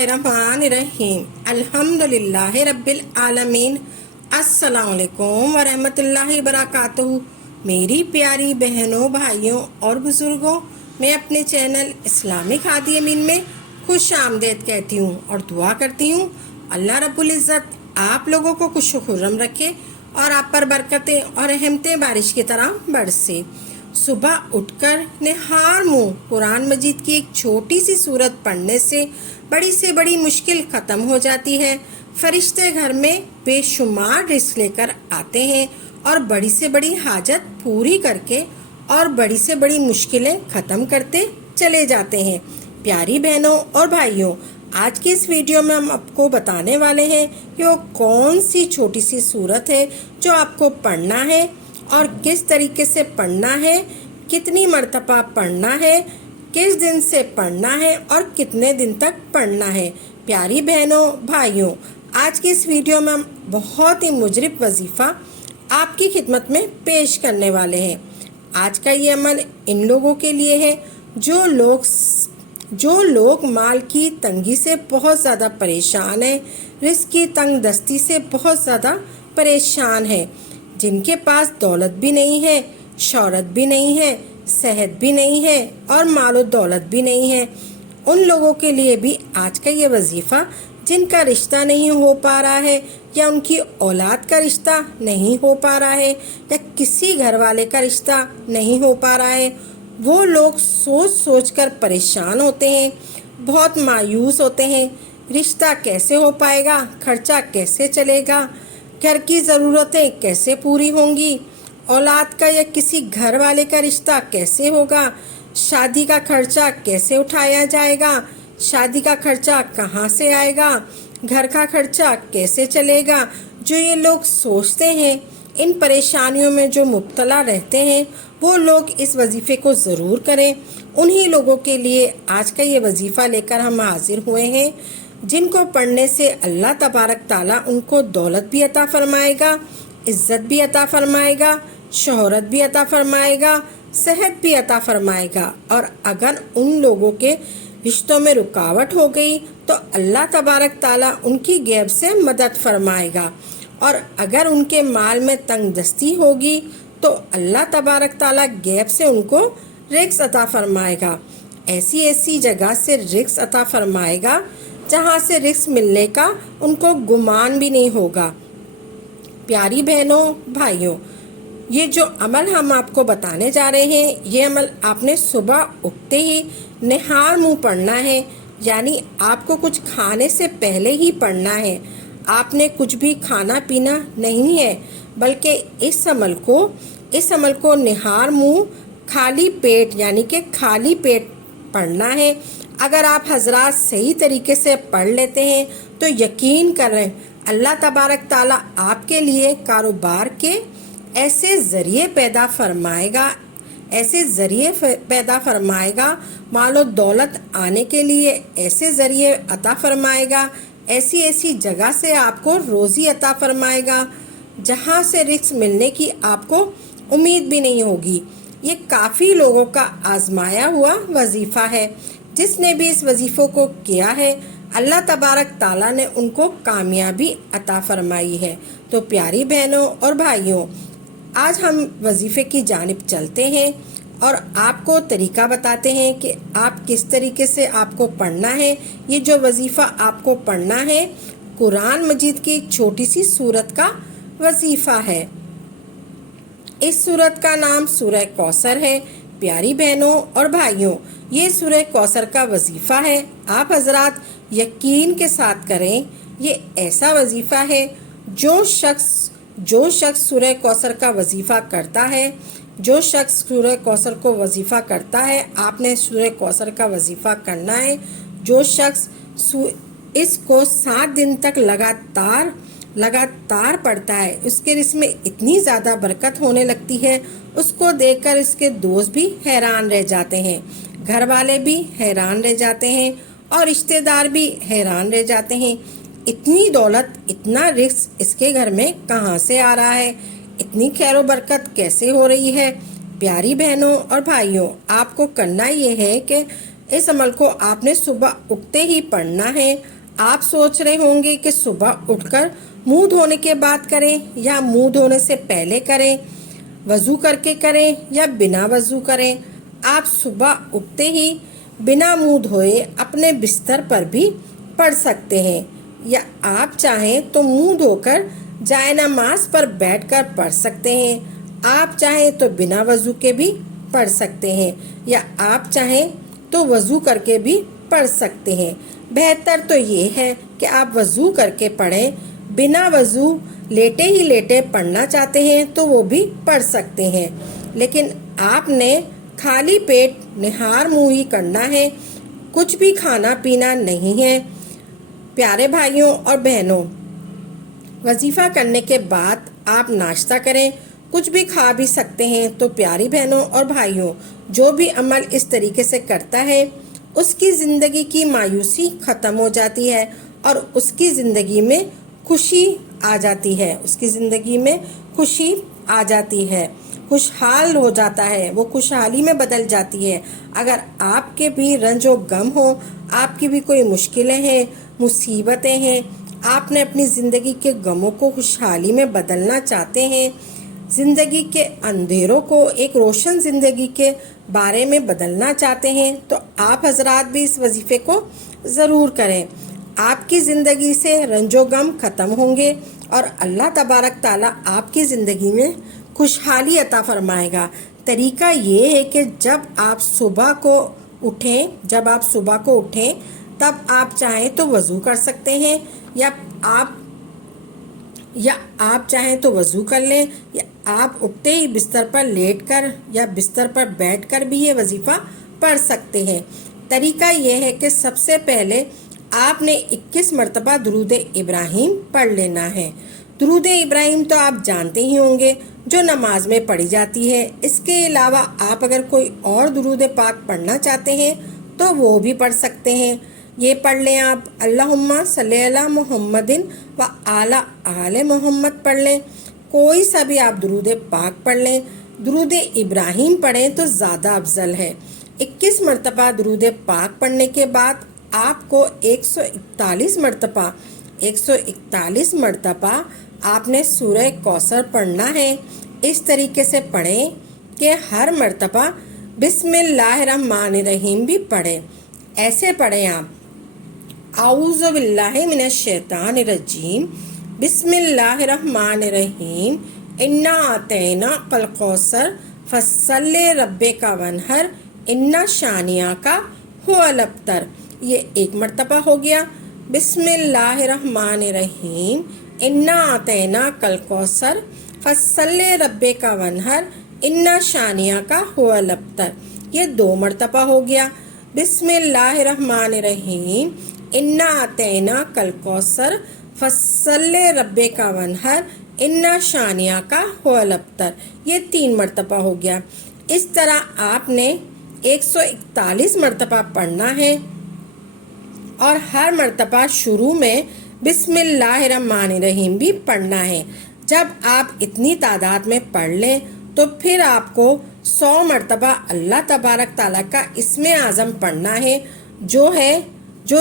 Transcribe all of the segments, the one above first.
रहीम अल्हम्दुलिल्लाह रब्बिल आलमीन अस्सलाम वालेकुम व रहमतुल्लाहि व बरकातुहू। मेरी प्यारी बहनों, भाइयों और बुजुर्गों, मैं अपने चैनल इस्लामिक हादी अमीन में खुश आमदेद कहती हूँ और दुआ करती हूँ अल्लाह रब्बुल इज़्ज़त आप लोगों को खुश खुर्रम रखे और आप पर बरकतें और रहमतें बारिश की तरह बरसे। सुबह उठकर निहार मुँह कुरान मजीद की एक छोटी सी सूरत पढ़ने से बड़ी मुश्किल ख़त्म हो जाती है। फरिश्ते घर में बेशुमार रिस्क लेकर आते हैं और बड़ी से बड़ी हाजत पूरी करके और बड़ी से बड़ी मुश्किलें ख़त्म करते चले जाते हैं। प्यारी बहनों और भाइयों, आज की इस वीडियो में हम आपको बताने वाले हैं कि वो कौन सी छोटी सी सूरत है जो आपको पढ़ना है और किस तरीके से पढ़ना है, कितनी मर्तबा पढ़ना है, किस दिन से पढ़ना है और कितने दिन तक पढ़ना है। प्यारी बहनों भाइयों, आज की इस वीडियो में हम बहुत ही मुजरिब वजीफ़ा आपकी खिदमत में पेश करने वाले हैं। आज का ये अमल इन लोगों के लिए है जो लोग माल की तंगी से बहुत ज़्यादा परेशान हैं, रिस्क की तंग दस्ती से बहुत ज़्यादा परेशान हैं, जिनके पास दौलत भी नहीं है, शौहरत भी नहीं है, सेहत भी नहीं है और मालो दौलत भी नहीं है। उन लोगों के लिए भी आज का ये वजीफ़ा, जिनका रिश्ता नहीं हो पा रहा है या उनकी औलाद का रिश्ता नहीं हो पा रहा है या किसी घर वाले का रिश्ता नहीं हो पा रहा है, वो लोग सोच सोच कर परेशान होते हैं, बहुत मायूस होते हैं। रिश्ता कैसे हो पाएगा, खर्चा कैसे चलेगा, घर की ज़रूरतें कैसे पूरी होंगी, औलाद का या किसी घर वाले का रिश्ता कैसे होगा, शादी का खर्चा कैसे उठाया जाएगा, शादी का खर्चा कहाँ से आएगा, घर का खर्चा कैसे चलेगा। जो ये लोग सोचते हैं, इन परेशानियों में जो मुब्तला रहते हैं, वो लोग इस वजीफ़े को ज़रूर करें। उन्हीं लोगों के लिए आज का ये वजीफ़ा लेकर हम हाजिर हुए हैं, जिनको पढ़ने से अल्लाह तबारक ताला उनको दौलत भी अता फरमाएगा, इज़्ज़त भी अता फरमाएगा, शोहरत भी अता फरमाएगा, सेहत भी अता फरमाएगा। और अगर उन लोगों के रिश्तों में रुकावट हो गई तो अल्लाह तबारक ताला उनकी गैब से मदद फरमाएगा। और अगर उनके माल में तंग दस्ती होगी तो अल्लाह तबारक ताला गैब से उनको रिज़्क़ अता फरमाएगा। ऐसी जगह से रिज़्क़ अता फरमाएगा जहाँ से रिज़्क़ मिलने का उनको गुमान भी नहीं होगा। प्यारी बहनों भाइयों, ये जो अमल हम आपको बताने जा रहे हैं, ये अमल आपने सुबह उठते ही निहार मुँह पढ़ना है, यानी आपको कुछ खाने से पहले ही पढ़ना है। आपने कुछ भी खाना पीना नहीं है, बल्कि इस अमल को निहार मुँह खाली पेट यानी कि खाली पेट पढ़ना है। अगर आप हजरात सही तरीके से पढ़ लेते हैं तो यकीन करें अल्लाह तबारक ताला आपके लिए कारोबार के ऐसे ज़रिए पैदा फरमाएगा, मालो दौलत आने के लिए ऐसे ज़रिए अता फरमाएगा, ऐसी जगह से आपको रोज़ी अता फरमाएगा जहाँ से रिज़्क़ मिलने की आपको उम्मीद भी नहीं होगी। ये काफ़ी लोगों का आजमाया हुआ वजीफ़ा है। जिसने भी इस वजीफ़ों को किया है, अल्लाह तबारक ताला ने उनको कामयाबी अता फरमाई है। तो प्यारी बहनों और भाइयों, आज हम वजीफ़े की जानिब चलते हैं और आपको तरीका बताते हैं कि आप किस तरीके से आपको पढ़ना है। ये जो वजीफ़ा आपको पढ़ना है, कुरान मजीद की एक छोटी सी सूरत का वजीफ़ा है। इस सूरत का नाम सूरह कौसर है। प्यारी बहनों और भाइयों, ये सूरह कौसर का वजीफ़ा है। आप हजरात यकीन के साथ करें, ये ऐसा वजीफ़ा है जो शख्स सूरह कौसर का वजीफ़ा करता है, जो शख्स सूरह कौसर को वजीफ़ा करता है, आपने सूरह कौसर का वजीफ़ा करना है। जो शख्स इसको 7 दिन तक लगातार पढ़ता है, उसके रिज़्क़ में इतनी ज़्यादा बरकत होने लगती है, उसको देखकर इसके दोस्त भी हैरान रह जाते हैं, घर वाले भी हैरान रह जाते हैं और रिश्तेदार भी हैरान रह जाते हैं। इतनी दौलत, इतना रिज़्क़ इसके घर में कहाँ से आ रहा है, इतनी खैर बरकत कैसे हो रही है। प्यारी बहनों और भाइयों, आपको करना ये है कि इस अमल को आपने सुबह उठते ही पढ़ना है। आप सोच रहे होंगे कि सुबह उठकर मुंह धोने के बाद करें या मुंह धोने से पहले करें, वज़ू करके करें या बिना वज़ू करें। आप सुबह उठते ही बिना मुंह धोए अपने बिस्तर पर भी पढ़ सकते हैं, या आप चाहें तो मुंह धोकर जायनमाज पर बैठकर पढ़ सकते हैं। आप चाहें तो बिना वज़ू के भी पढ़ सकते हैं, या आप चाहें तो वज़ू करके भी पढ़ सकते हैं। बेहतर तो ये है कि आप वज़ू करके पढ़ें। बिना वज़ू लेटे ही लेटे पढ़ना चाहते हैं तो वो भी पढ़ सकते हैं, लेकिन आपने खाली पेट निहार मुँह ही करना है, कुछ भी खाना पीना नहीं है। प्यारे भाइयों और बहनों, वजीफ़ा करने के बाद आप नाश्ता करें, कुछ भी खा भी सकते हैं। तो प्यारी बहनों और भाइयों, जो भी अमल इस तरीके से करता है उसकी ज़िंदगी की मायूसी ख़त्म हो जाती है और उसकी ज़िंदगी में खुशी आ जाती है, उसकी ज़िंदगी में खुशी आ जाती है, खुशहाल हो जाता है, वो खुशहाली में बदल जाती है। अगर आपके भी रंज व गम हो, आपकी भी कोई मुश्किलें हैं, मुसीबतें हैं, आपने अपनी ज़िंदगी के गमों को खुशहाली में बदलना चाहते हैं, ज़िंदगी के अंधेरों को एक रोशन ज़िंदगी के बारे में बदलना चाहते हैं, तो आप हजरात भी इस वजीफ़े को ज़रूर करें। आपकी ज़िंदगी से रंजो गम ख़त्म होंगे और अल्लाह तबारक ताला आपकी ज़िंदगी में खुशहाली अता फरमाएगा। तरीका ये है कि जब आप सुबह को उठें तब आप चाहें तो वज़ू कर सकते हैं, या आप चाहें तो वज़ू कर लें, या आप उठते ही बिस्तर पर लेटकर या बिस्तर पर बैठकर भी ये वजीफ़ा पढ़ सकते हैं। तरीका ये है कि सबसे पहले आपने 21 मरतबा दुरूद इब्राहीम पढ़ लेना है। दुरूद इब्राहीम तो आप जानते ही होंगे, जो नमाज में पढ़ी जाती है। इसके अलावा आप अगर कोई और दुरूद पाक पढ़ना चाहते हैं तो वो भी पढ़ सकते हैं। ये पढ़ लें आप, अल्लाहुम्मा सल्ली अला मुहम्मदिन व आला आले मोहम्मद पढ़ लें। कोई सा भी आप दुरूद पाक पढ़ लें। दुरूद इब्राहीम पढ़ें तो ज़्यादा अफजल है। 21 मरतबा दुरूद पाक पढ़ने के बाद आपको 141 मरतबा आपने सूरह कौसर पढ़ना है। इस तरीके से पढ़ें कि हर मरतबा बिस्मिल्लाहिर्रहमानिर्रहीम भी पढ़ें। ऐसे पढ़ें आप, आऊज़ु बिल्लाहि मिनश शैतानिर्रजीम, बिस्मिल्लाहिर्रहमानिर्रहीम, इन्ना आतैना कल कौसर फस्सल्ले रब्बिका वन्हर, इन्ना शानिया का हुवल अब्तर। ये एक मरतबा हो गया। बिस्मिल्लाहिर्रहमानिर्रहीम, इन्ना आतैना कल कौसर फस्सल्ले रब्बिका वन्हर, इन्ना शानिया का हुवल अब्तर। ये 2 मरतबा हो गया। बिस्मिल्लाहिर्रहमानिर्रहीम, इन्ना आतैना कल कौसर फस्सल्ले रब्बिका वन्हर, इन्ना शानिया का हुवल अब्तर। ये 3 मरतबा हो गया। इस तरह आपने 141 मरतबा पढ़ना है और हर मरतबा शुरू में बिस्मिल्लाहिर्रहमानिर्रहीम भी पढ़ना है। जब आप इतनी तादाद में पढ़ लें तो फिर आपको 100 मरतबा अल्लाह तबारक ताला का इस्मे आज़म पढ़ना है, जो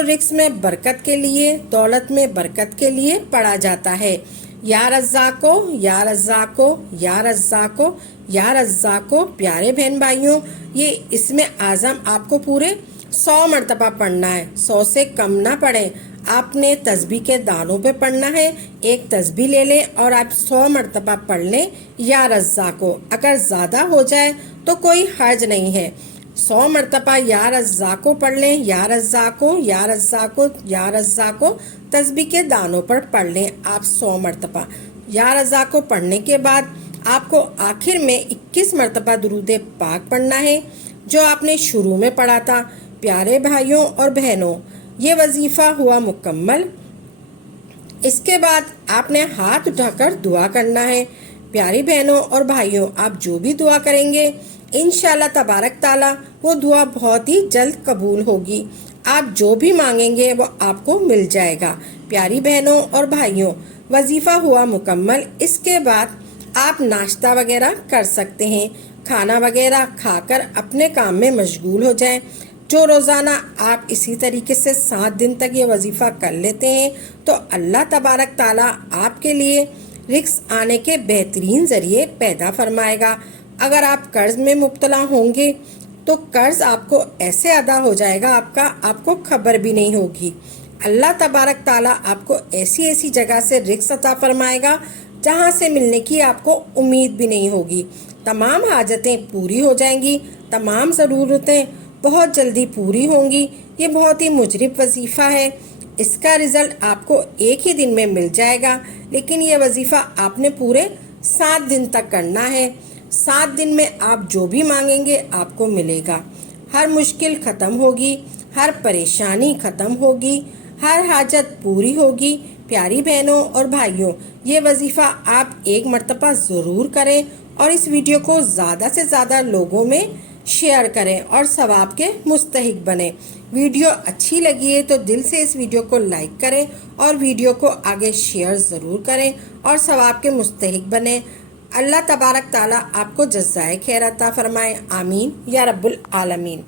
रिज़्क़ में बरकत के लिए, दौलत में बरकत के लिए पढ़ा जाता है। या रज़्ज़ाको, या रज़्ज़ाको, या रज़्ज़ाको, या रज़्ज़ाको। प्यारे बहन भाइयों, ये इस्मे आज़म आपको पूरे 100 मरतबा पढ़ना है, 100 से कम ना पढ़ें। आपने तस्बीह के दानों पे पढ़ना है। एक तस्बीह ले लें और आप 100 मरतबा पढ़ लें या रज़्ज़ाको। अगर ज़्यादा हो जाए तो कोई हर्ज नहीं है। 100 मरतबा या रज़्ज़ाको पढ़ लें, या रज़्ज़ाको, या रज़्ज़ाको, या रज़्ज़ाको। तस्बीह के दानों पर पढ़ लें आप 100 मरतबा। या रज़्ज़ाको पढ़ने के बाद आपको आखिर में 21 मरतबा दुरूद पाक पढ़ना है, जो आपने शुरू में पढ़ा था। प्यारे भाइयों और बहनों, ये वजीफ़ा हुआ मुकम्मल। इसके बाद आपने हाथ उठाकर दुआ करना है। प्यारी बहनों और भाइयों, आप जो भी दुआ करेंगे इंशाल्लाह तबारक ताला वो दुआ बहुत ही जल्द कबूल होगी। आप जो भी मांगेंगे वो आपको मिल जाएगा। प्यारी बहनों और भाइयों, वजीफ़ा हुआ मुकम्मल। इसके बाद आप नाश्ता वगैरह कर सकते हैं। खाना वगैरह खाकर अपने काम में मशगूल हो जाएं। جو روزانہ آپ اسی طریقے سے 7 دن تک یہ وظیفہ کر لیتے ہیں تو اللہ تبارک تعالیٰ آپ کے لیے رزق آنے کے بہترین ذریعے پیدا فرمائے گا۔ اگر آپ قرض میں مبتلا ہوں گے تو قرض آپ کو ایسے ادا ہو جائے گا آپ کو خبر بھی نہیں ہوگی۔ اللہ تبارک تعالیٰ آپ کو ایسی جگہ سے رزق عطا فرمائے گا جہاں سے ملنے کی آپ کو امید بھی نہیں ہوگی۔ تمام حاجتیں پوری ہو جائیں گی، تمام ضرورتیں بہت جلدی پوری ہوں گی۔ یہ بہت ہی مجرب وظیفہ ہے، اس کا رزلٹ آپ کو ایک ہی دن میں مل جائے گا، لیکن یہ وظیفہ آپ نے پورے 7 دن تک کرنا ہے۔ 7 دن میں آپ جو بھی مانگیں گے آپ کو ملے گا۔ ہر مشکل ختم ہوگی، ہر پریشانی ختم ہوگی، ہر حاجت پوری ہوگی۔ پیاری بہنوں اور بھائیوں، یہ وظیفہ آپ ایک مرتبہ ضرور کریں اور اس ویڈیو کو زیادہ سے زیادہ لوگوں میں شیئر کریں اور ثواب کے مستحق بنیں۔ ویڈیو اچھی لگی ہے تو دل سے اس ویڈیو کو لائک کریں اور ویڈیو کو آگے شیئر ضرور کریں اور ثواب کے مستحق بنیں۔ اللہ تبارک تعالیٰ آپ کو جزائے خیر عطا فرمائے، آمین یا رب العالمین۔